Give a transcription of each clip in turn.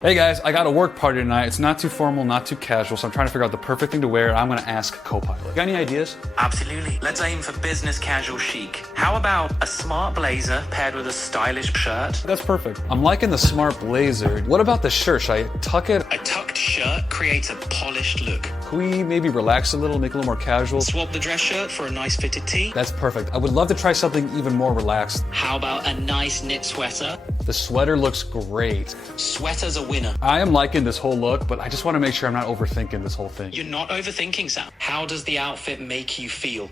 Hey guys, I got a work party tonight. It's not too formal, not too casual, so I'm trying to figure out the perfect thing to wear. I'm gonna ask Copilot. Got any ideas? Absolutely. Let's aim for business casual chic. How about a smart blazer paired with a stylish shirt? That's perfect. I'm liking the smart blazer. What about the shirt? Should I tuck it? A tucked shirt creates a polished look. Can we maybe relax a little, make it a little more casual? Swap the dress shirt for a nice fitted tee. That's perfect. I would love to try something even more relaxed. How about a nice knit sweater? The sweater looks great. Sweater's a winner. I am liking this whole look, but I just want to make sure I'm not overthinking this whole thing. You're not overthinking, Sam. How does the outfit make you feel?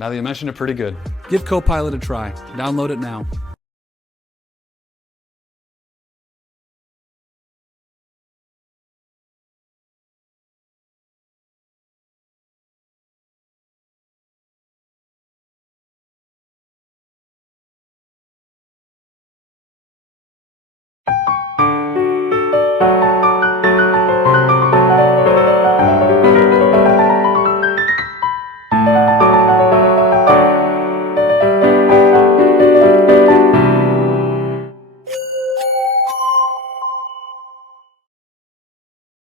Now that you mentioned it, pretty good. Give Copilot a try. Download it now.